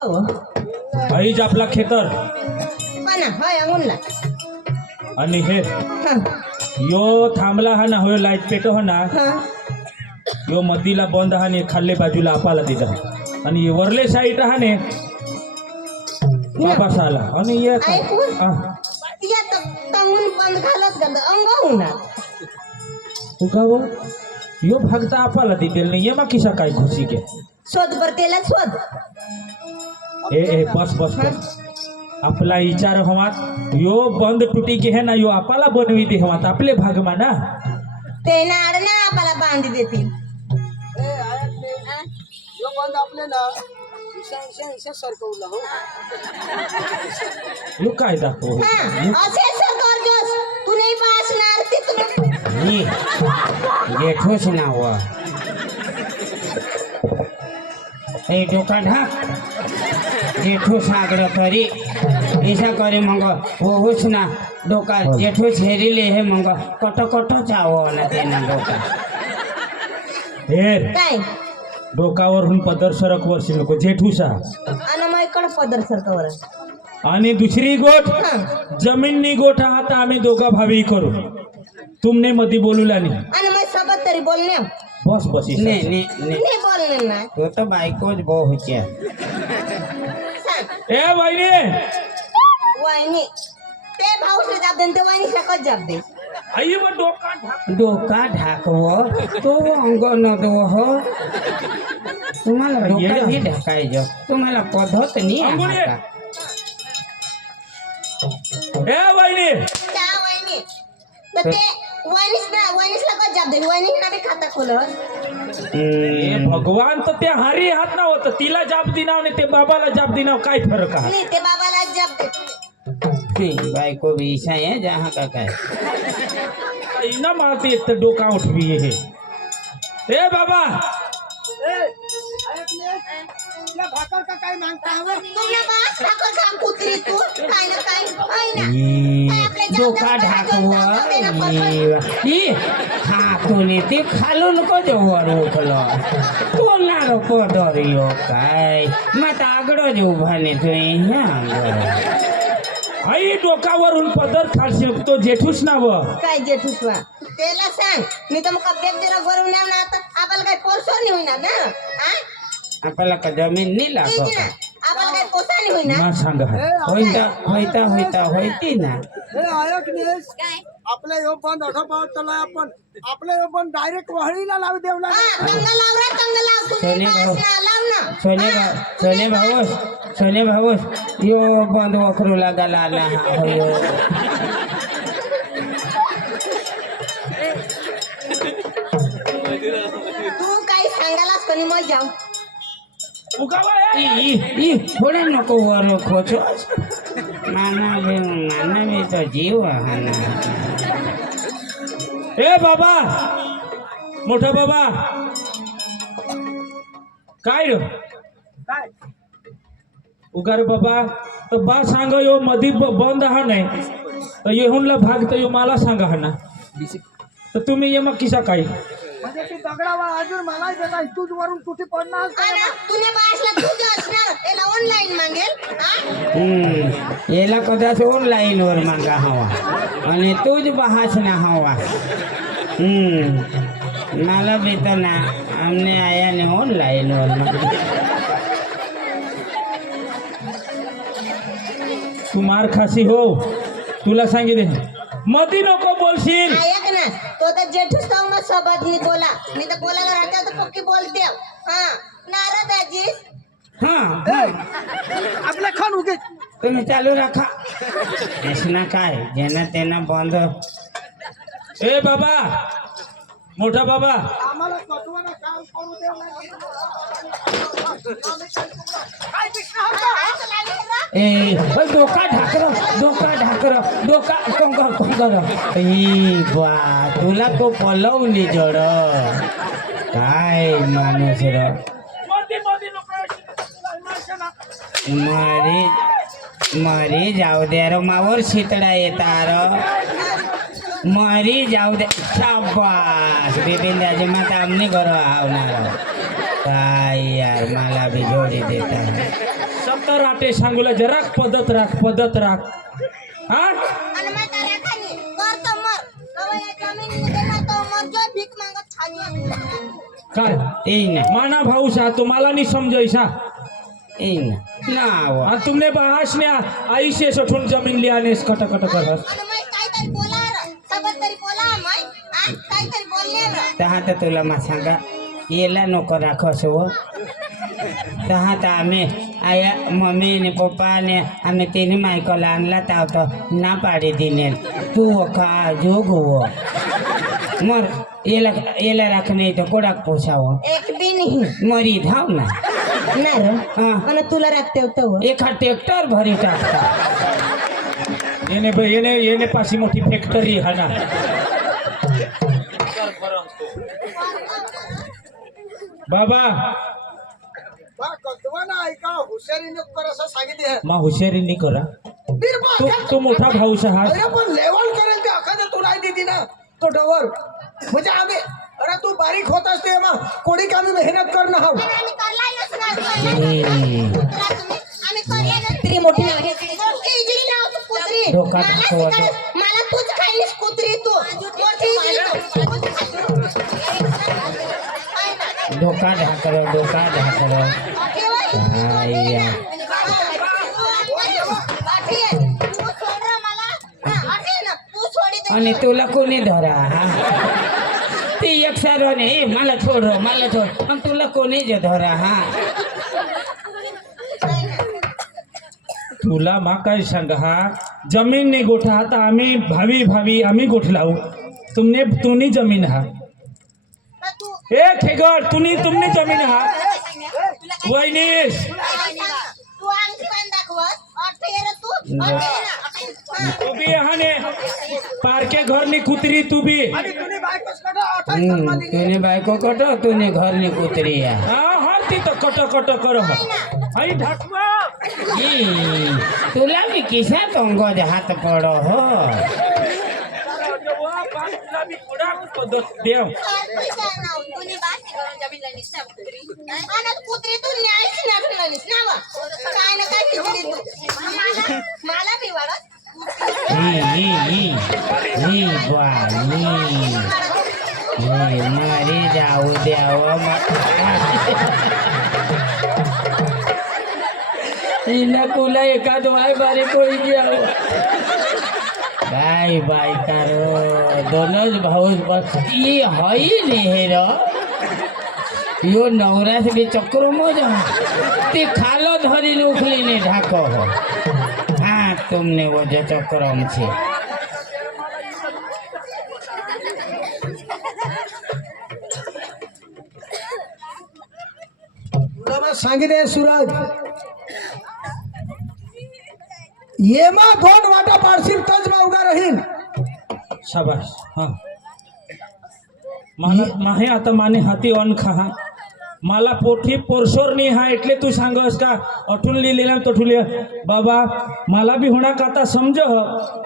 Eyes आपला खेतर आणि हे यो थांबला हा ना हो लाईट पेटो हा ना यो मधीला बंद हा ने खाल्ले बाजूला आपाला दिला आणि ये वरले साईड हा ने वापस आला आणि ये उगाव यो भागता आपाला दिल नाही ये मा किसा काय खुशी के शोध बर त्याला शोध ए बस बस बस आपला विचार हवात यो बंद टुटी के है ना यो आपाला बनवी दे हवात आपले भागमा ना ते ना आडना आपल्याला बांधी देतील यो बंद आपले ना इशा सरकवला हो यो काय दाखव असे सरकार जोस तू नाही पासणार ते तुम्ही जेठोच ना हुआ ए डोका ढाक जेठो सागड़ करी ऐसा करे मंग वो होश ना डोका जेठो छेरी ले है मंग कटो कटो चावो ना तेना डोका हे काय डोकावरून पदर सरक वर्षी नको जेठूसा आणि मग इकडे पदर सरकावर आणि दुसरी गोट जमीननी गोठ आहात आम्ही दोघा भावी करू तुमने मधी बोलूला नाही आणि मग सोबत तरी बोलणे बस बस ने ने ने नाही बोलणे ना तो तो बायकोच बो होच्या सांग ए वाईने वाहिनी ते भाऊस जाब दे ते वाहिनी सकत जाब दे आई मग डोका ढाक डोका ढाकवो तो अंग न दो हो तुम्हाला डोका ही ढाकायचं तुम्हाला पद्धत नाही अंगुली. आहे का? ए वाईने त्या वाहिनी तर ते वाहिनीस सकत जाब दे वाहिनी ना बी खाता खोलत ए भगवान तर त्या हारी हात ना होत तिला जाब दिनाव आणि ते बाबाला जाब दिनाव काय फरक आहे नाही ते बाबाला जाब दे नहीं, बायको भी ईसा है जहाँ का काय ना मारते तर डोका उठवी हे ए बाबा या भाकर का काय मागता हवे तुमने बास ठाकर काम कुत्री तू काय ना काय होय ना डोका ढाकवं हातून ते खालून कधी वर उठलं कोणार पदरियो काय मग आगडो जे उभा नेतोय ह्या आई डोकावरून पदर खालशील तो जेठूस नाव काय जेठुसवा त्याला सांग मी तर मग बेग जरा भरून ना आता आपल्याला काय पोरसोनी होईना ना हा आपल्याला का जमीन नाही ठीक लागत ना आपल्याला काय पोसानी होईना ना सांगा होईती ना हे आयक नेस काय आपले यो बंद अठो पावत चला आपण आपले यो बंद डायरेक्ट वहळीला लाव देवला हा तंग लाव रे तंग लाव तू सोने बास भाऊ. ना लाव ना सोने भाऊस यो बंद वखरू लागाला आला हा होयो तू काही सांगायलास कोणी मग जाऊ उगावा थोडे नको वर खोचोस माना भी तो जीव हा ना ए बाबा मोठा बाबा काय रे काय उगार बाबा तर बा सांग यो मधी बंद हा नाही तर येऊनला भाग तर यो मला सांगा हा ना तर तुम्ही ये मग किसा काय म्हणजे ती दगडावर अजून मला देता तूच वरून तुटी पडणार आणि तुने बासला तुझं असणार त्याला ऑनलाईन मागेल हा याला कदाच ऑनलाईन वर मागा हवा आणि तूच बहाच ना हवा मला भी तो ना हमने आया ने ऑनलाईन वर मागा तू मार खासी हो तुला सांगितले मधी नको बोलशील ऐक ना तो तर जेठूस तो मग सोबत मी बोला मी तर बोलायला राहते तर पक्की बोलते हा नारद आजी हाँ आपले खान उगे तुम्ही चालू रखा ऐसना काय जेना तेना बंद ए बाबा मोठा बाबा आम्हाला पटवाना काम करू काय दिसणार होता ए डोका ढाकर डोका कंकर ई बा तुला तो पलवली जड काय माणूस र मरी जाऊ दे र मावर शितडा येतार मरी जाऊ दे शाबास बिपिंद्याची माता आमने घर आवणार काय यार मला भी जोडी देता 70 आटे सांगूला जराक पद्धत राख हा आणि मग त्या रेखानी करतो मर कवा या जमीन देणार तो मर जो भीक मागत खानी काय येई ना माना भाऊ सा तुम्हाला नहीं समझाइसा येई ना हो और तुमने बहाश ने आई से सठून जमीन लिया ने कट कर आणि मग काहीतरी बोला र सबत तरी बोला मग हा काहीतरी बोलले र तहा तर तुला मग सांगा येला नको राखस हो तहा तर आम्ही आया मम्मी ने पप्पा ने आम्ही तिने मायकोला आणला तर ना पाडी दिने तू का जोग हो मर येला राखणे तो कोडाक पोसावं एक बी नाही मरी धाव ना नाही र हा आणि तुला राखते होतं एका ट्रॅक्टर भरी टाकता येने पाशी मोठी फॅक्टरी हा ना बाबा बा कल्पना ऐका हुशारीने कर असं सांगितले मा हुशारीनी करा बिरबा तू मोठा भाऊ आहात अरे पण लेवल करेल ते अखाद्या तू नाही दिली ना तो डवर म्हणजे आम्ही अरे तू बारीक होत असते मग कोणी कामी मेहनत करणं हवं आम्ही करलाय नसणार आम्ही करूया कुत्री मोठी मोठी इजरी नाव तू कुत्री डोका मला दाखवा तो. शिकायला- मला तूच खायलीस कुत्री तू मोठी इजरी तू डोका ढाकरो आया. आणि तुला कोणी धरा हा ती एक सर्वाने मला छोड आणि तुला कोणी जे धरा हा तुला मा काय सांग हा जमीन नाही गोठा आता आम्ही भावी आम्ही गोठलाऊ तुमने जमीन हा ए खेगड तुमने जमीन हा वहिनीस तू भी यहाँ ने पार के घर नी कुतरी तू भी आणि तुम्ही बायकोच कडं 28 जन्मा दिली. तूने बायको कटो तूने घर ने कुतरी है हाँ हर ती तो कटो करो आई ढाकवा तुला भी किसा पंगज हाथ पड़ो हो देव कुत्री तू न्यायच काय ना काय खिचडी तू मला बी वाढत मारी जाऊ द्यावं हिला तुला एखाद वाय बारी कोळी घ्यावं बाय करो दोनों भाऊ ये हई नेहर यो नवरा से चक्र मजा ते खालो धरी उखली ने ढाको हो हाँ तुमने वो जो चक्रम छे तुला मग सांगितले सूरज येमा 2 वाटा पाडशील तच मा उगा राहील शाबाश हाँ माहे आता माने हाती ऑन खा मला पोठी पोरसोर नाही हा એટલે तू सांगस का अठून लिहिलेला तठून बाबा मला भी होना काता समझ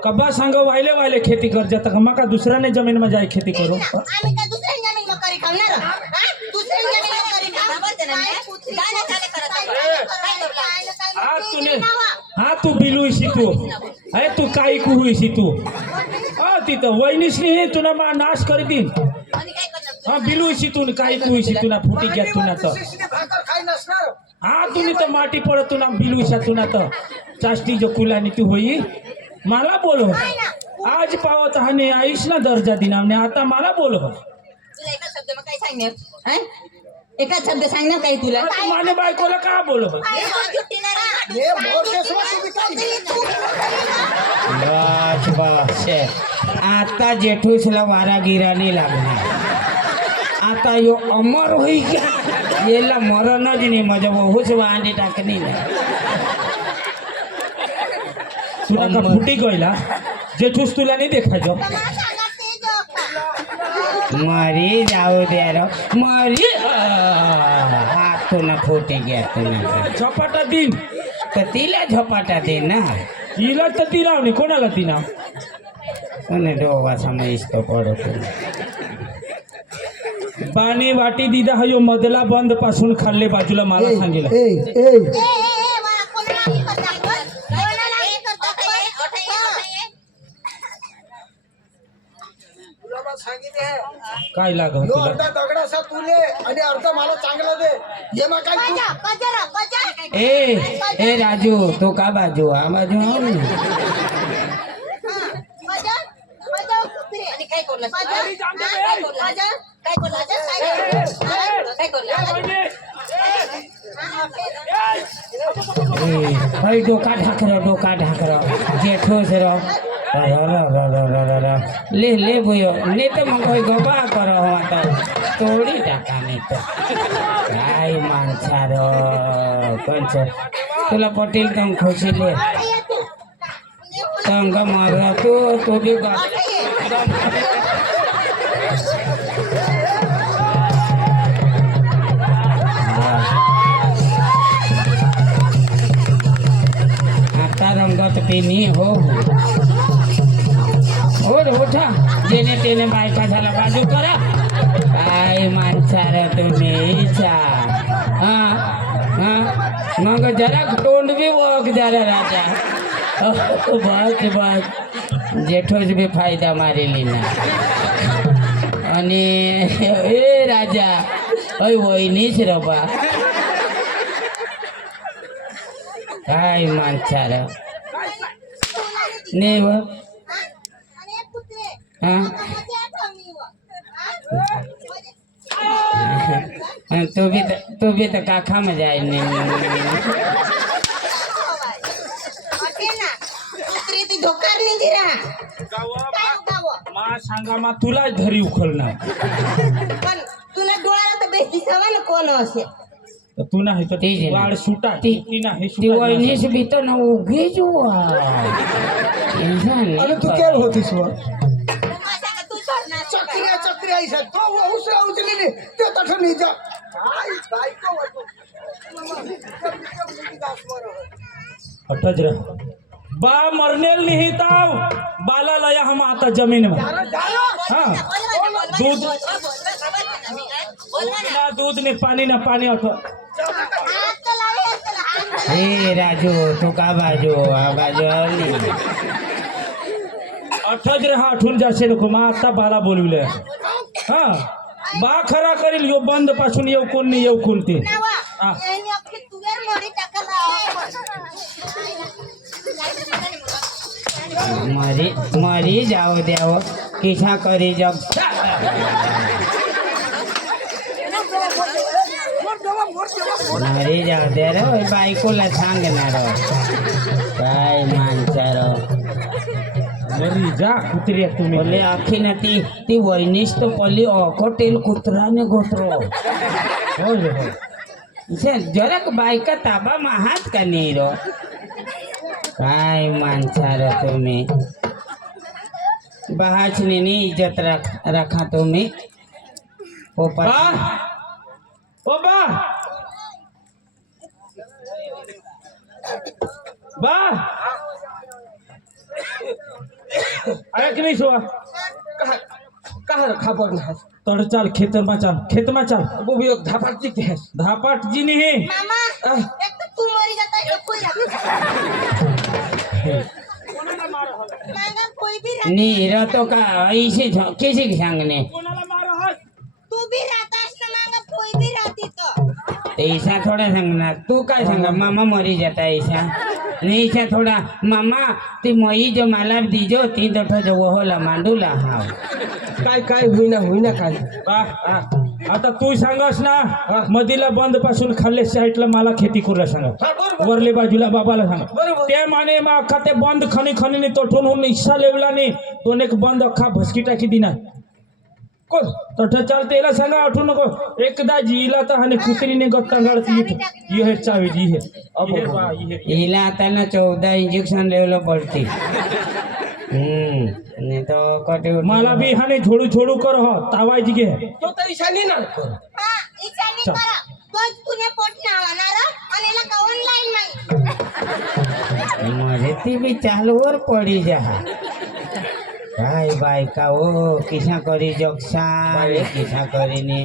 कबा सांग वायले खेती कर जाता का दूसरा ने जमीन में जाए खेती करो आम्ही काय दुसऱ्या जमीन मग करी खाणार दुसऱ्या जमीन मग करी हाँ तूने हाँ तू बिलुईसी तू अरे तू काही कुहुईसी तू हाँ ती तो वहिनीस नाही तुला मा नाश कर दिन हाँ बिलुईसी तू काही कुहुईसी तुला फुटी गया तुला तो शिशीने भाकर खाई नसणार हाँ तुम्ही तो माटी पडत तुला बिलुईसा तुला तो चाष्टी जो कुलानी तू होई मला बोलो आज पावत हाने आईस ना दर्जा दिनामने आता मला बोलो तुला एका शब्द मग काय सांगणार एका शब्द सांगणार काही तुला तू माने बायकोला का बोलो हे मोरकेश्वर तुम्ही काय बस आता जेठूसला वारा गिरा नाही लागणार आता यो अमर होई गया येला मरणच नाही माझ्या बहुच वांडी टाकणी नाही तुला का फुटी गईला जेठूस तुला नाही देखायचो मरी जाऊ द्या रो मरी हात तुला फुटी गया तुला झपाटा दिन तर तिला झपाटा दे ना हिला तर ती नाव नाही कोणाला ती नाव कोणी डोवा समज तो पडो पाणी वाटी दिदा हा यो मधला बंद पासून खाल्ले बाजूला मला सांगितलं तुला मग सांगितले काय लागत यो तुला अर्धा दगडासा तुले आणि अर्धा मला चांगला दे ये मग काय तू ए राजू तो का बाजू हा बाजू आहो ना. भाई डोका ढाकर जेठो से ले भूयो नहीं तो मग कोई गबा करो तो तोड़ी टाका नहीं तो काय माणसा रो कंच तुला पटेल कम खुशी ले संग मारा तू भी आता रंगत पिनी हो उठा जेने तेने बायका झाला बाजू करा काय माणसा रे तुम्ही इच्छा मग जरा तोंड बी ओळख जरा राजा बस जेठोच बी फायदा मारेली ना आणि ए राजा अय वहिनीच रबा काय माणसा रे नाही व तू भी तो काखा में जाए मा सांगा मा तुला घरी उखलणार पण तुला डोळ्याला तर बेस दिसावा ना कोण असे तर तू नाही तर ती जी वाढ सुटा ती ती नाही ती वहिनीच भी तो ना उगी जुआ अरे तू क्या होतीस व तू सोडणार चक्री आई साहेब तो उसरा उचलेली ते तठ नाही जा काय बायको वाटतो अटच रह बा मरनेल निहिताव बाला लया हम आता जमीन में हाँ दूध ना दूध ने पानी अठो ए राजू तू का बाजू आ बाजू आली अठच रे हा आठवून जाशे नको मा आता बाला बोलविले हा बा खरा करील यो बंद पासून येऊ कोण नाही येऊ कोण ते हा. मरी जाओ द्याव किसा करी जग मरी जाऊ दे रे बायकोला सांगणार काय माणसा घरी जा कुत्रिया तुम्ही बोले आखी ना ती वहिनीच तो पली अकोटेल कुत्राने घोटरो होय होय जरक बायका ताबा महात का नाही रो काय माणसा रो तुम्ही बहाचने नहीं इज्जत रखा तुम्ही बा ओ बा अरे कि नहीं सुआ कहा खबर ना तड़ चाल खेत में चाल वो भी एक धापाट जी के है धापाट जी नहीं है मामा एक तो तू मरी जाता है कोई मांगा कोई भी नहीं रहतो का ऐसे किसी के सांगने तू भी रहता है मांगा कोई भी रहती तो ऐसा थोड़ा सांगणार तू काय सांगा मामा मरी जाता ऐसा नहीं ऐसा थोड़ा मामा ती मई जो मला दीजो ती दठो जो वहोला मांडूला हाव काय काय होईना काय बा आता तू सांगस ना मधीला बंद पासून खाल्ले साईडला मला खेती करूला सांगा वरले बाजूला बाबाला सांगा ते माने मा अख्खा ते बंद खनी तोठून होऊन इच्छा लेवला नाही दोन एक बंद अख्खा भस्की टाकी दिना कोण तठ चालते याला सांगा आठवू नको एकदा जिला तर हाने कुत्रीने गत्तांगाळती ये चावी जी है हिला आता ना 14 इंजेक्शन लेवलं पडते नहीं तो कटे मला भी हाने छोडू कर हो तावायची घे तो तर ईशानी ना हां इच्छानी करा तो तूने पोट ना आणारा आणि ला का ऑनलाइन नाही मरे ती भी चालवर पड़ी जा काय बायका ओ किसा करी जगसा किसा करी ने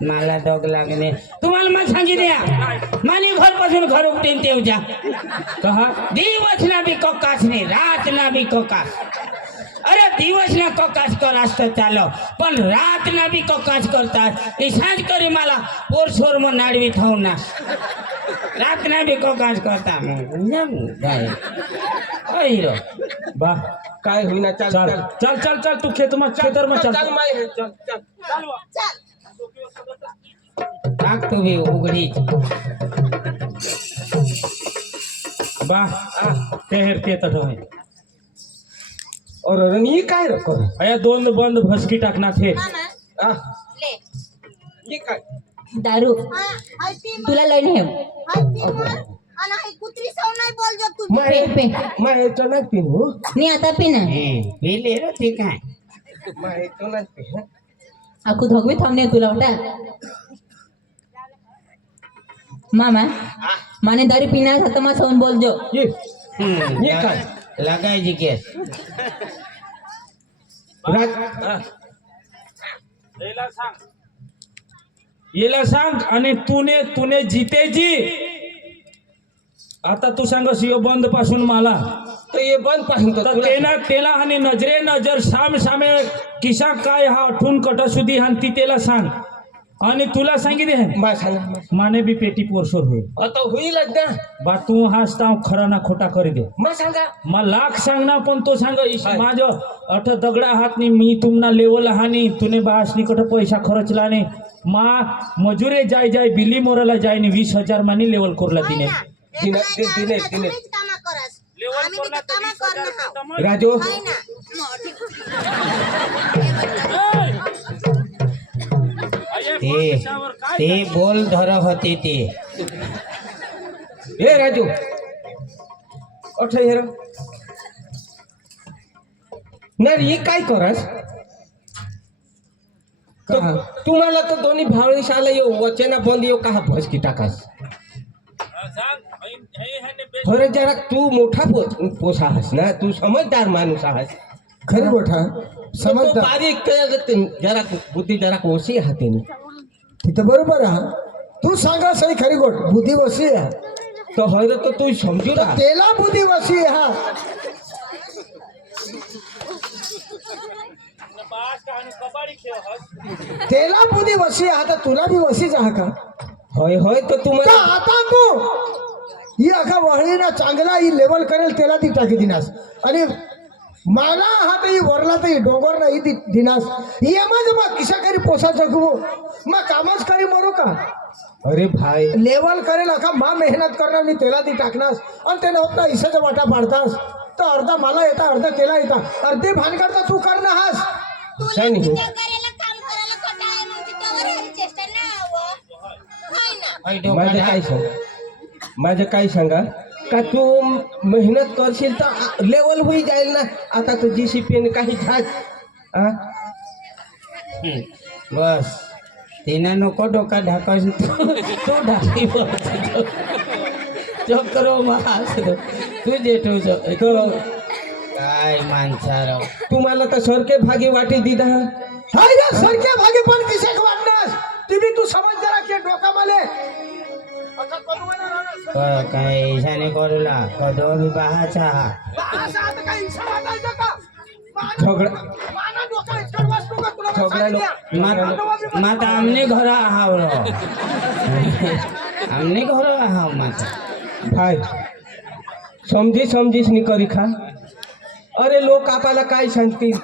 मला डोक लागणे तुम्हाला मग सांगितल्या मानी घरपासून घर उपटेन तेवजा कहा दिवस ना बी ककास नाही रात ना बी ककास अरे दिवस ना ककास कर असतं चालो पण रात ना बी ककास करतात सांज करी मला पोर सोर मग नाडवी थाऊ ना रात ना बी ककास करता हिरो बा काय होईना चल चल चल चल चल चल तू खेतर में चल चल माय चल चल चल टाक तू बी उघडी बा तेहर ते तट है और रनी काय रको अया दोन बंद भसकी टाकना थे मामा आ ले ये काय दारू हा हाय पी मग. तुला लय नाही हाय पी मग. आणि हाय कुत्री सव नाही बोल जो तू माय पे माय तो नाही पिनू नाही आता पी ना पिले रे ठीक आहे माय तो नाही पिन आखू धोगवी थांबणे तुला वाटा मामा माने दारू पीना था तमा सोन बोल जो ये काय लगायची केस येला सांग आणि तूने जीतेजी आता तू सांगस यो बंद पासून मला तो ये बंद पाहिन तो तर तेला आणि नजरे नजर साम सामे किसा काय हा आठवून कटासुदी आणि ती त्याला सांग आणि तुला सांगितले माय सांगा माने बी पेटी पोरसोर होईल आता होईल ना बा तू हासता खरा ना खोटा करी दे माय सांगा मग लाख सांग ना पण तो सांग माझं अठ दगडा हात नाही मी तुमना लेवल हानी तुने बासनी कठ पैसा खर्चला नाही मा मजुरे जाय जाय बिली मोराला जाय नी 20,000 मानी लेवल करला हाय तिने ना. एक दिने- हाय ना, दिने- आम्ही दिने. तुम्हीच कामं करास. आम्ही तिथं कामं करणार आहोत. राजू हाय ना. ते बोल धर होते ते ए राजू अठरा हेर नाही ही काय करस तुम्हाला तर दोन्ही भावळी शाला येऊ वचना बंद येऊ का भसकी टाकास अरे जरा तू मोठा पोसा आहेस ना तू समजदार माणूस आहेस खरी गोठा तो समजदार बारीक जरा बुद्धी जरा ओशी हाते तिथं बरोबर आहे तू सांगा सही खरी गोट बुद्धी वसी आहे तो हर तो तू समजू तर ना तेला बुद्धी वसी हा तेला बुद्धी वसी आहे तर तुला बी वसीच आहे का होय होय तर तर तुम्हाला आता तू ही अखा वहळीना चांगला ही लेवल करेल त्याला ती टाकी दिनास आणि मला हा तर ही वरला तर ही डोंगर नाही ती दिनास ये मग किसा करी पोसा जगवू मग कामच करी मरू का अरे भाई लेवल करेल अखा मा मेहनत करणार मी त्याला ती टाकनास आणि त्याने आपला हिस्साचा वाटा पाडतास तर अर्धा मला येता अर्धा त्याला येता अर्धी भानगड तर तू करणं हास तुला सांग. तिथे करायला काम करायला खोटं आहे मग तिच्यावर ह्याची चेष्टा नाही हवं. हाय ना. माझं काय सांग माझं काय सांगा का तू मेहनत करशील तर लेवल होई जाईल ना आता तर जीसीपी काही झाज आ? बस तिनं नको डोका ढाकास तो ढाकी चक्रो मास तू जेठू काय माणसाराव तुम्हाला तर सरके भागी वाटी दिदा हाय या सरक्या भागे पण किशाक वाटणार तुम्ही तू समज जरा के डोका माले अच्छा कलवाना राहणार काय ईशाने करूला कदो विवाहाचा असं आता काय इच्छा वाटायचं का झगडा माना डोका इचकड वाचतो का तुला झगडा लो- माता आमने घर आहावलो आमने घर आहाव माता भाई समजीस नि करी खा अरे लोक आपल्याला काय सांगतील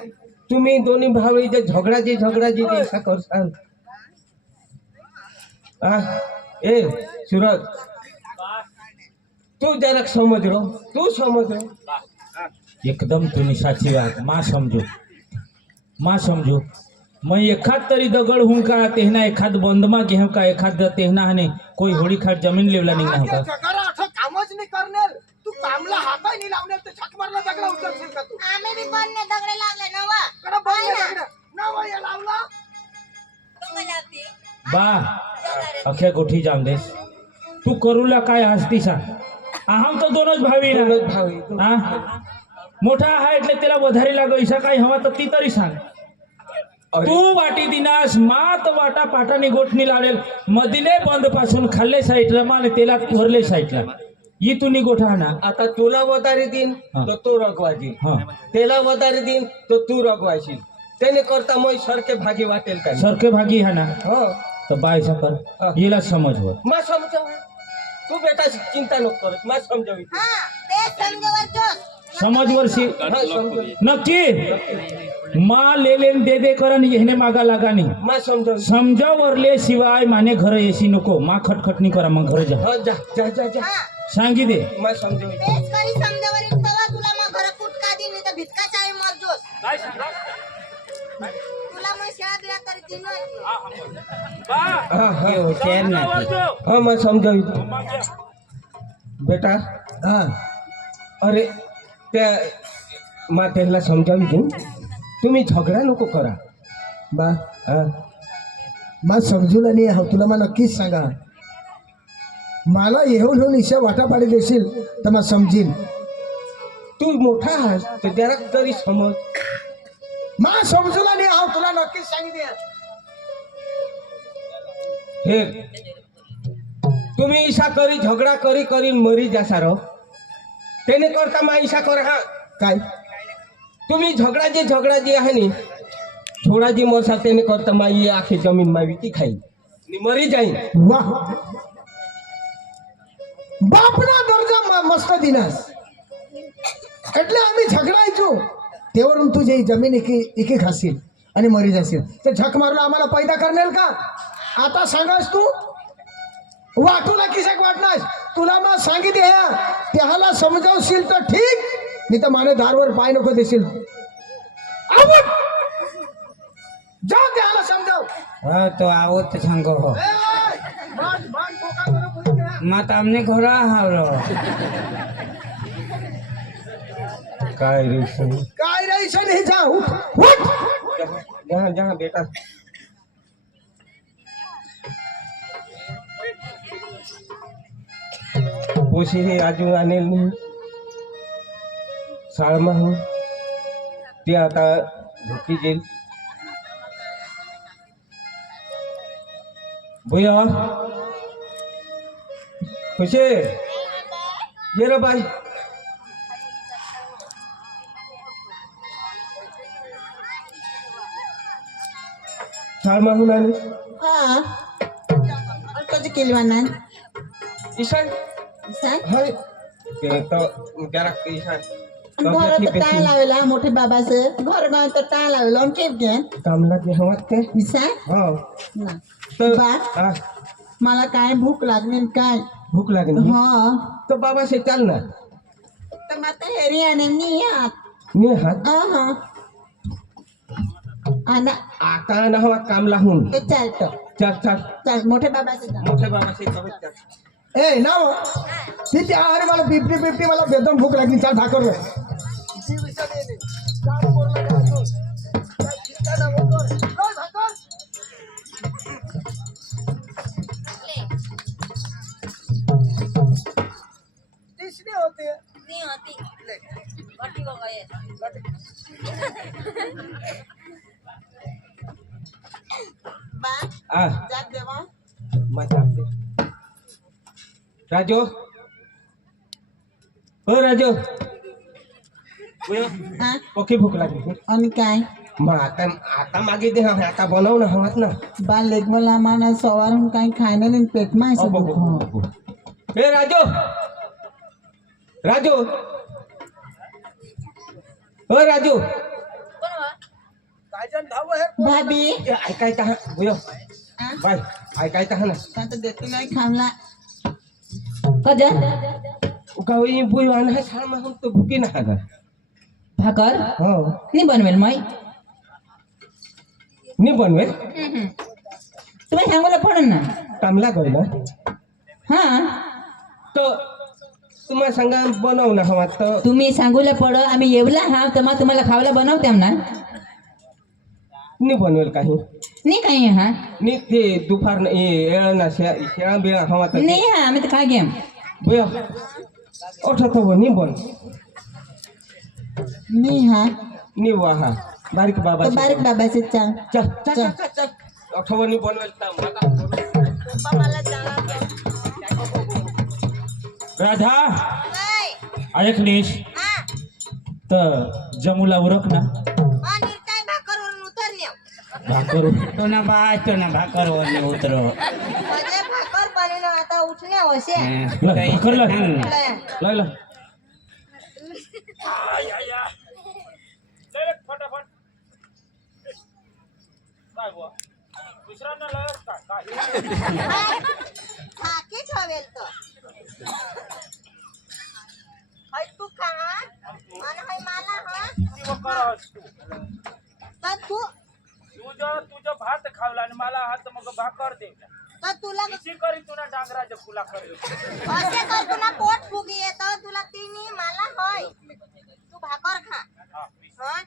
तुम्ही दोन्ही भावी जे झगडाजी ते असा करसाल आ ए सूरज तू जरा समज रो तू समज रो एकदम तुम्ही साची बात माँ समझो मैं एखाद तरी दगड हूँ का तेहना एखाद बंदमा घेऊ का एखाद तेहना हने कोई होडी खाट जमीन लेवला निघना होता जगाला आठं कामच नाही करणार तू कामला हाताय नाही लावणार तर छक मारला दगडा उचलशील का तू आम्ही बी बनने दगडे लागले ना वा. कडा हाय बंद ना. दगडा नाव या लावला दोघं लावते. बा अख्या गोठी जाम देस तू करूला काय हसती सांग आम तो दोनच भावी ना दोनच भावी. हा मोठा आहे એટલે त्याला વધારી लागो ईशा काय हवा तर ती तरी सांग अरे. तू वाटी दिनास मात वाटा पाटाने गोठणी लावेल मदिले बंद पासून खाल्ले साईडला मान तेला भरले साईडला ही तुम्ही गोठा ना आता तुला वदारी दिन हा. तर तू रगवाजी हा त्याला वदारी दिन तर तू रगवायशील त्याने करता मग सरके भागी वाटेल का सरके भागी हा ना हो तर बायचा हा. कर हिला समजवर मा समजाव तू बेटा चिंता नको करत मा समजावी हा ते समजवतो समजवर शी हा, समजावी नक्की मा लेलेन दे करन येणे मागा लागानी मा समजावी समजावरले शिवाय माने घर येशी नको मा खटखटणी करा मग घर जा हो जा जा जा जा हा सांगी दे मा समजावी तेच करी समजावर तवा तुला मग घर कुटका दिन तर भिटका चाय मरजोस तुला मग शाळा बिळा तरी दिन हा हा ते हुशार नाही हा मा समजावी बेटा हा अरे त्या मा त्याला समजावी दे तुम्ही झगडा नको करा बा हा मा समजूला नाही हा तुला मग नक्कीच सांगा मला येऊन येऊन इशा वाटा पाडी देशील तर मग समजील तू मोठा आहेस तर जरा तरी समज मा समजूला नाही हा तुला नक्कीच सांगितले हे तुम्ही ईशा करी झगडा करी करी मरी जासा रो त्याने करता मा ईशा कर हा काय तुम्ही झगडा जी आहे नी थोडा जी मोसा त्याने करता मा ये आखी जमीन मा विकी खाई नी मरी जाईन वाह बापना दर्जा मस्त दिनास એટલે आम्ही झगडायचो तेवरून तुझी जमीन एकी खाशील आणि मरी जाशील तर झक मारला आम्हाला पैदा करणार का आता सांगास तू वाटूला किसक वाटणार तुला मग सांगितले त्याला समजावशील तर ठीक नाही तर माने दारवर पाय नको देशील आवड जा त्याला समजाव હા તો આવો તો સંગો હો માં તમને ઘોડા હાવરો काय रे काय रे ईशान हे जा उठ उठ जहाँ जहाँ बेटा पोशी हे आजू आणेल नाही शाळमा हो ते आता झोकी जेल भैया खुशे ये रे बाई शाळमा होऊन आली हा कधी केली म्हणा ईशान हाय ते तो जरा ईशान घर तर टाळ लावला मोठे बाबाचे घर गाव तर टाळ लावला आणि केप घे कामला जे हवात ते विसा हो ना तर बा हा, मला काय भूक लागली न काय भूक लागली हा तो बाबा से चल ना तर मग आता हेरी आणि मी आत मी हात हा आणि आता ना हवा कामला होऊन ते चालतो चल चल चल मोठे बाबाचे जा मोठे बाबा से चल ए ना तिथे अरे मला बिपटी बिपटी मला बेदम भूक लागली चाल ठाकर होते नी होती गट्टी को गए बा आ जात देवा मजा आते राजू हो राजू हा ओके भूक लागली आणि काय मग आता आता मागे दे हा आता बनव ना हवात ना बा लेग मला माना सवारून काही खायला नाही पेट मा असं दुखो. ए राजू राजू हो राजू भाभी ए, ऐकायचं हा बुयो हा? बाय ऐकायचं हा ना आता देते नाही खामला कजा उका वही बुयो आना है छाड़ में हम तो भूखी ना है भाकर हो नाही बनवेल माई नहीं बनवे तुम्ही सांगूला पडन ना कामला गई ना हा तो तुम्हाला सांगा बनव ना हवा तो तुम्ही सांगूला पड आम्ही येवला हा तर मग तुम्हाला खावला बनवत्याम ना नहीं बनवेल काही नाही काही हा नहीं ते दुपार ना ये ना शेळा बिळा हवा तो नाही हा आम्ही तर काय घेम बुयो ओठा तो वो नहीं बन नाही हा नहीं वहा बारीक बाबा तो बारीक बाबाचे चल चल चल चल चल चल आठवणी बनवायला मला पप्पा मला जाणार राधा काय ऐकलीस हा तर जमूला उरक ना आणि काय भाकरवरून उतरल्या भाकर तो ना भाकर वर उतरो माझे भाकर बनवणं आता उठण्या वशे लय, भाकर लय. लय. लय लय थाकीच हवेल तर हाय तू खा आणि हाय मला हा तर तू तुझं भात खावला आणि मला हात मग भाकर दे तर तुला करी तुला डांगराच्या फुला करी असे कर तुला पोट फुगी येतं तुला तिन्ही मला होय तू भाकर खा हा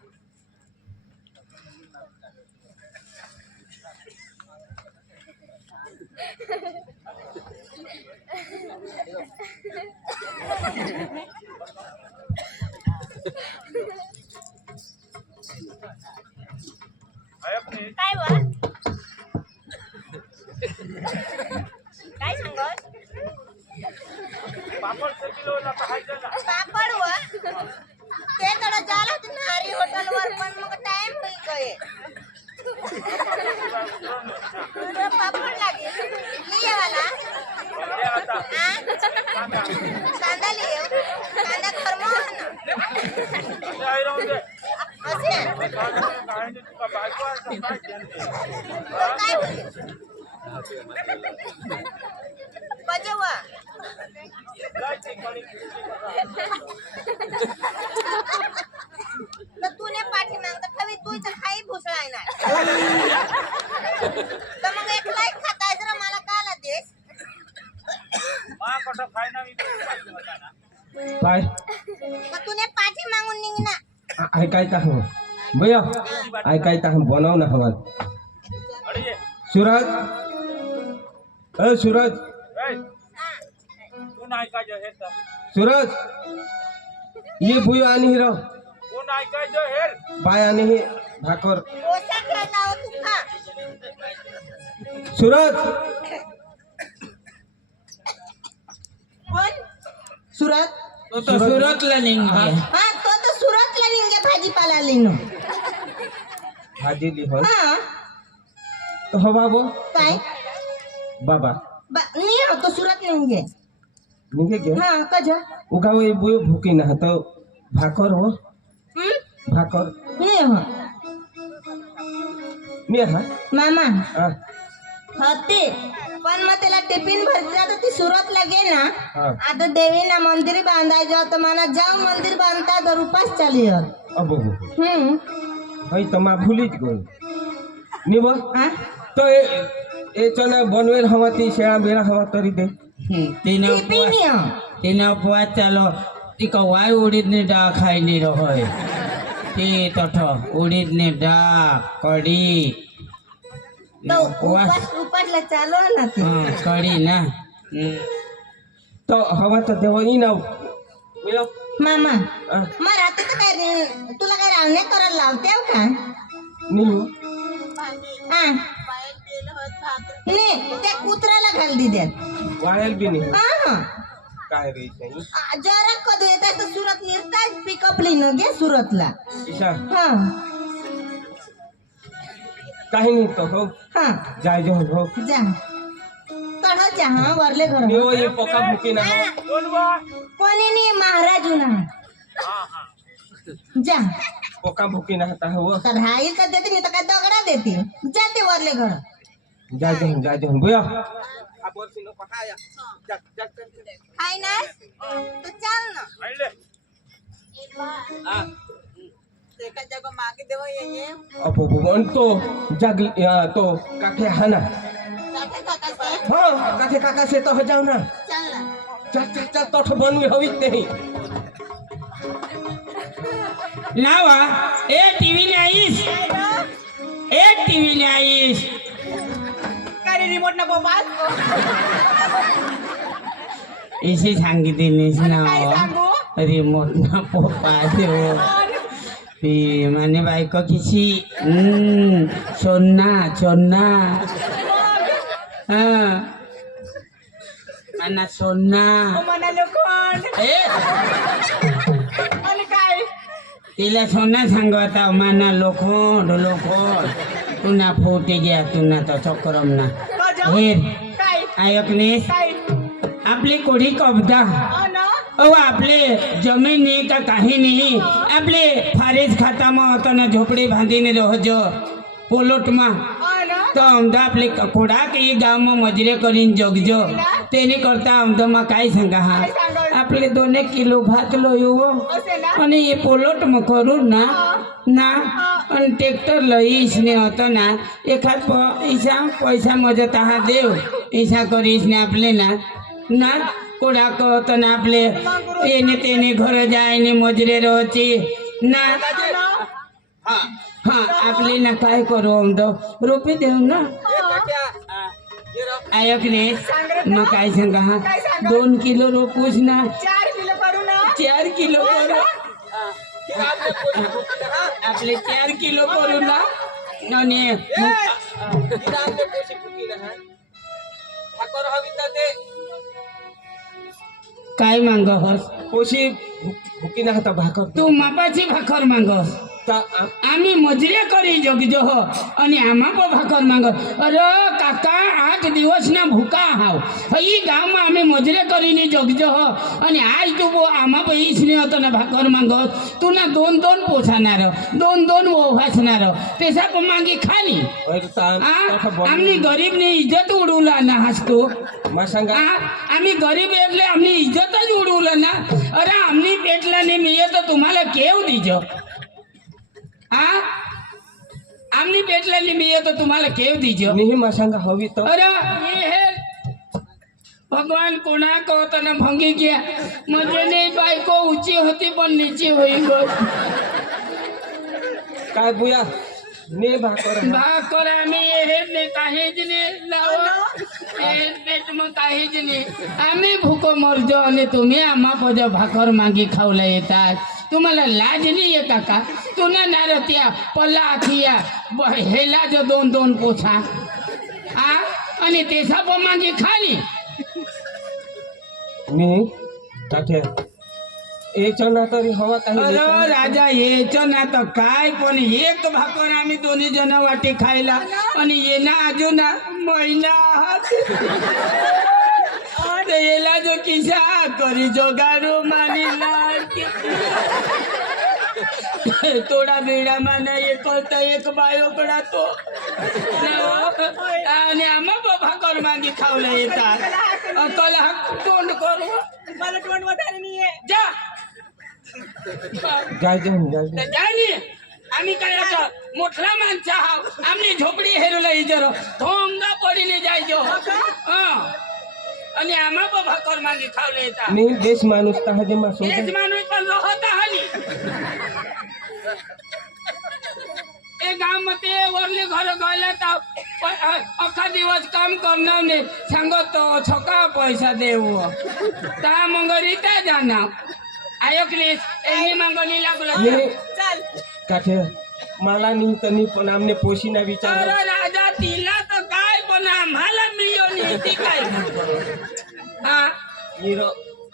काय व काय सांगत पापड व ते कडे झालं होतं नारी हॉटेल वर पण मग टाइम होईल काय तुला पापड लागेल लिये वाला कांदा लिये कांदा खरमो असे काय होईल बजेवा तर तूने पाठी मागता ठेवी तू इथं काही भुसळाय नाही तर मग एक लाईक खाता जरा मला काला देस काय तर तूने पाठी मागून निघना ऐकायचा हवं भैया ऐकायचा हवं बनव ना हवा सूरज सूरज सूरज ये भुई आणि हिरो पाय आणि हे भाकर ओसा खेळला हो तू खा सूरज कोण सुरत तो तो सुरतला निघाले हा तो तर सुरतला निघे भाजीपाला लिनो भाजी लिहून हा तो हो बाबू काय बाबा नाही हो तो सुरत निघे निघे घे हा कजा उगाव ये बुई भुकी ना तो भाकर हो भाकर नाही हो मी हा मामा हा होते पण मग त्याला टिफिन भरला तर ती सुरतला गे ना हा आता देवीना मंदिर बांधायचं तर मला जाऊ मंदिर बांधता तर उपास चाली अबो भाई तो मा भूलीच गई निब हा तो ए चना बनवेल हवा ती शेळा बेळा हवा तरी दे टिफिन तिनं उपवास चालो ती कवाय उडीदनी डाळ खायली रहोय ती तठ उडीदनी डाळ कढी तो उपास उपासला चालू ना ती कढी ना तो हवा तर देवनी ना मिळव मामा हा, मग आता तर काय तुला काय रावण्या करायला लावते हो का निघू हा नाही त्या कुत्र्याला घाल दिद्यात वाळेल बी नाही हा काय रे नाही जरा कधी येतात तर सुरत निर्ताय पिकअप लिहिणं घे सुरतला ईशा हा काही नाही तो हो हा जाय जो हो जा कढ जा हा वरले घर निवो ये पोका भुकी ना हो कोणी नाही महाराज ना जा पोका भुकी ना आता हो तर राहील तर देते नाही तर काय दगडा देते जाते वरले घर जाय जो भैया हाय ना तू चल ना अबो आणि तो जाग तो काके हा ना हो काके काका से तो हो जाओ ना चल ना चल चल चल तो बनवी हवी नाही नावा ए टीव्ही ने आईस एक टीव्ही ने आईस काय रिमोट ना बोबाल इसी सांगितलीस ना रिमोट ना पोपा देव মানে बायको किसी सोना सोना हाँ मना सोना ए तिला सोना सांगता मना लोखंड लोखंड तुना फुटी गया तुना तो चक्रम ना हेर आयकनेस आपली कोडी कब्जा ओ आपले जमीन नहीं का काही नहीं आपले फारेज खाता में होता ना झोपड़ी बांधीने रहो पोलोट में तो अमदा आपले कोडा के ये गांव में मजरे करीन जगजो तेने करता अमदा में काय सांगा हा आपले 2 किलो भात लो यो आणि ये पोलोट में करू ना ना आणि ट्रॅक्टर लईस ने होता ना एखाद पैसा पैसा मजता हा देव ऐसा करीस ने आपले ना ना कोडा कहतो ना आपले तेने तेने घर जाय ने मजरे रोची ना हाँ हाँ आपले ना काय करू अमदो रोपी देऊ ना आयक ने मग काय सांगा हा 2 किलो रोपूस ना 4 किलो करू आपले 4 किलो करू ना आणि काय मागस पोशी भुकी ना हाता भाकर तू मापाची भाकर मागस आम्ही मजरे करी जगजो हो आणि आम्हा पण भाकर मागस अरे काका 8 दिवस ना भूका हाव ही गाव में आम्ही मजरे करीने जगजो हो आणि आज तू आम्हा पण इसने होतो ना भाकर मागस तू ना 2 पोसाणार 2 वासणार पेसा पण मागी खानी आम्ही गरीब ने इज्जत उडवला ना हास तू आम्ही गरीब એટલે आम्ही इज्जत જ उडवला ना अरे आम्ही पेटला ने मिये तो तुम्हाला केव दीजो हाँ आमनी पेटला लिमिये तो तुम्हाला केव दीजो नहीं माशांगा हवी तो अरे ये है भगवान कोणा को तो ना भंगी किया मुझे नहीं बायको ऊंची होती पण नीची हुई गो काय बुया ने भाकर आम्ही ये है ने काहीच नाही लावा हे पेट में काहीच नाही आम्ही भूको मरजो आणि तुम्ही आम्हा पद भाकर मागी खावला येतात तुम्हाला लाज नाही आहे काका तुला नारत्या पल्ला आखिया हेला जो 2 पोछा आ आणि तेसा पण मागे खाली मी काठे याच्या ना तरी हवा काही अरे राजा याच्या ना तर काय पण एक भाकर आम्ही 2 जण वाटी खायला आणि ये ना अजून महिना अरे येला जो किसा करी जोगारू मानी ना थोडा बेडा माना एक करता एक बायोकडा तो आणि आम्हा भाकर मागी खावला येतात कला तोंड करू मला तोंड वधारे नाहीये जा जाय आम्ही काय आता मोठला माणसा हाव आम्ही झोपडी हेरूला इजरो थोंगा पडीने जायचो आणि आम्हा पण भाकर मागी खावला येतात मी देश माणूस तर हजे मासो देश माणूस पण होता हनी ए गाव मध्ये वरले घर गयला तर अख्खा दिवस काम करणार नाही सांगतो छोका पैसा देऊ ता मंगरीता जाना आयकलीस एनी मंगली लागलो चल काठे मला नाही तनी पण आमने पोशी ना विचार अरे राजा तिला तर काय पण आम्हाला मिळो नाही ती काय हा नीरो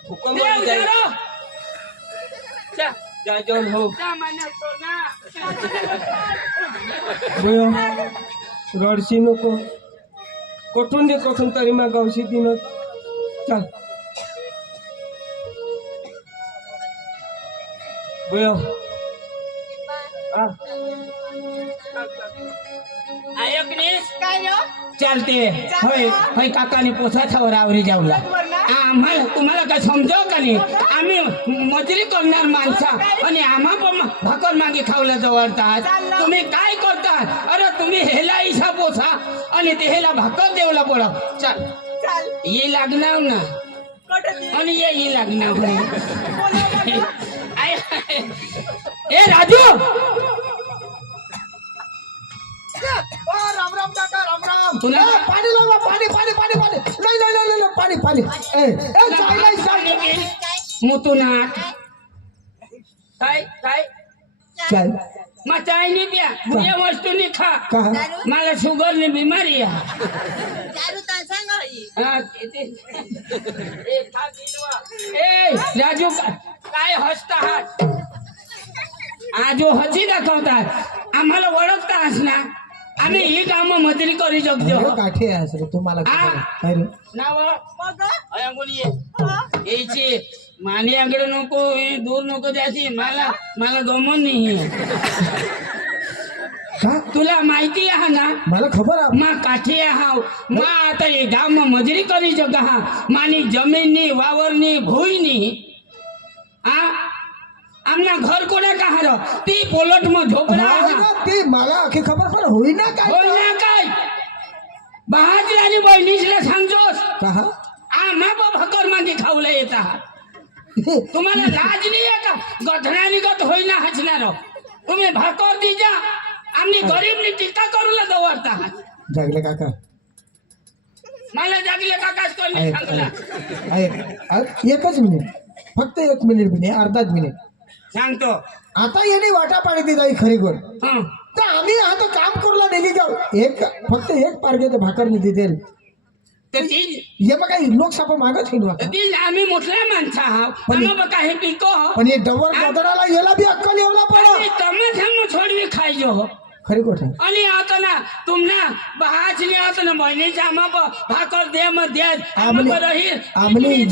हुकम देव जरो जा जॉन हो जा माने तो ना बुयो रडशी नको कोठून तरी मा गावशी दिन चल बुयो आयकनीस काय चालते होय होय काकाने पोसाछावर आवरी जाऊला आम्हाला तुम्हाला काय समजाव का नाही आम्ही मजुरी करणार माणसा आणि आम्हा पण भाकर मागे खावला जवळतात तुम्ही काय करता अरे तुम्ही हेला इशा पोसा आणि ते हेला भाकर देवला बोला चल ये लागणार ना आणि ये लागणार ए राजू राम राम काका राम राम तुला पाणी लावा पाणी पाणी पाणी पाणी नाही पाणी पाणी मुतुनाट काय काय काय मग चाय नाही प्या या वस्तू नाही खा का दारू मला शुगरनी बिमारी आहे दारू तर सांग ही. हा, ए राजू काय हसता आहात आजो हसी दाखवतात आम्हाला ओळखतास ना आम्ही ही काम मजुरी करू शकतो अरे काठी आहेस रे तुम्हाला अरे नाव यायची माने आगड नको हे दूर नको द्यायची मला गमन नाही का तुला माहिती आहे ना मला खबर आहे मा काठी हाव मा आता हे गाव मजुरी करी जग हा मानी जमीननी वावरनी भुईनी आ आमना घर कोणा का हार ती पोलट म झोपडा होय ना, ते मला अख्खी खबर पण होईना काय होईना काय बहाजी आणि बहिणीला सांगतोस का आम्हा भकर मध्ये खावला येत आहात तुम्हाला लाज नाही आहे का गधनानी गत होईना हसणार तुम्ही भाकर दिजा आम्ही गरीबनी टीका करूला दवरता जागले काका मला जागले काकाच कोणी आहे, सांगला एकच मिनिट फक्त 1 मिनिट बी नाही अर्धाच मिनिट सांगतो आता येणे वाटा पाणी दिला ही खरी गोड हं. तर आम्ही आता काम करूला नेली जाऊ फक्त एक पारगे भाकर नाही देतील तर ती हे बघा लोकसभा मागच हिंडवा ती आम्ही मोठल्या माणसं आहोत आम्ही बघा हे पिको पण हे डवर गदडाला याला बी अक्कल येवला आणि पडा તમે सांग छोडवी खायचो खरी गोष्ट आहे आणि आता ना तुमना बहाचली आता ना बहिणीच्या आम्हा भाकर दे मग द्या आमली- आमली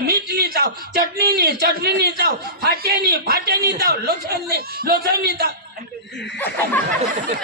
मीठनी चाव चटणीनी चाव फाट्यानी चाव लोचनी चाव